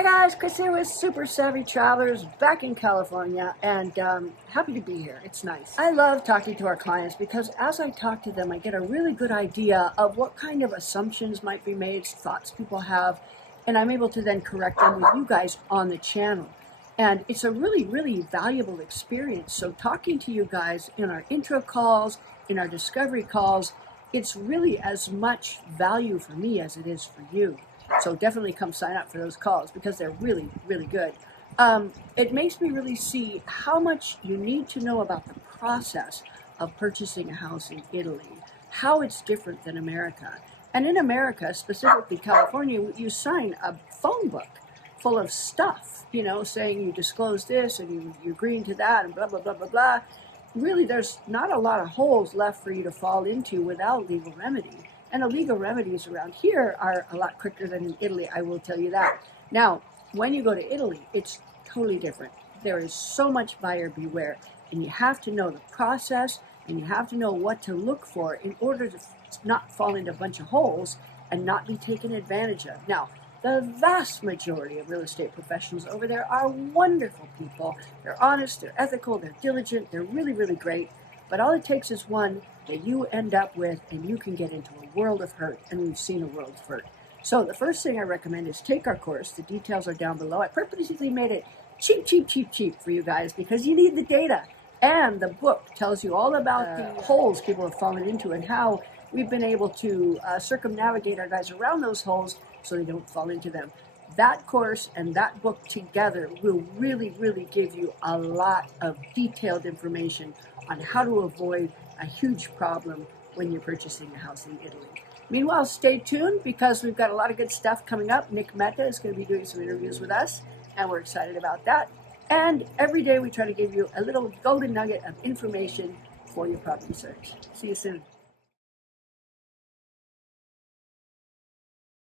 Hi guys, Chris here with Super Savvy Travelers back in California, and happy to be here. It's nice. I love talking to our clients because as I talk to them, I get a really good idea of what kind of assumptions might be made, thoughts people have, and I'm able to then correct them with you guys on the channel. And it's a really, really valuable experience. So talking to you guys in our intro calls, in our discovery calls, it's really as much value for me as it is for you. So definitely come sign up for those calls because they're really, really good. It makes me really see how much you need to know about the process of purchasing a house in Italy, how it's different than America. And in America, specifically California, you sign a phone book full of stuff, you know, saying you disclose this and you're agreeing to that and blah, blah, blah, blah, blah. Really, there's not a lot of holes left for you to fall into without legal remedy. And the legal remedies around here are a lot quicker than in Italy, I will tell you that. Now, when you go to Italy, it's totally different. There is so much buyer beware, and you have to know the process, and you have to know what to look for in order to not fall into a bunch of holes and not be taken advantage of. Now, the vast majority of real estate professionals over there are wonderful people. They're honest, they're ethical, they're diligent, they're really, really great. But all it takes is one that you end up with, and you can get into a world of hurt, and we've seen a world of hurt. So the first thing I recommend is take our course. The details are down below. I purposely made it cheap, cheap, cheap, cheap for you guys because you need the data. And the book tells you all about the holes people have fallen into and how we've been able to circumnavigate our guys around those holes so they don't fall into them. That course and that book together will really, really give you a lot of detailed information on how to avoid a huge problem when you're purchasing a house in Italy. Meanwhile, stay tuned because we've got a lot of good stuff coming up. Nick Mecca is going to be doing some interviews with us, and we're excited about that. And every day we try to give you a little golden nugget of information for your property search. See you soon.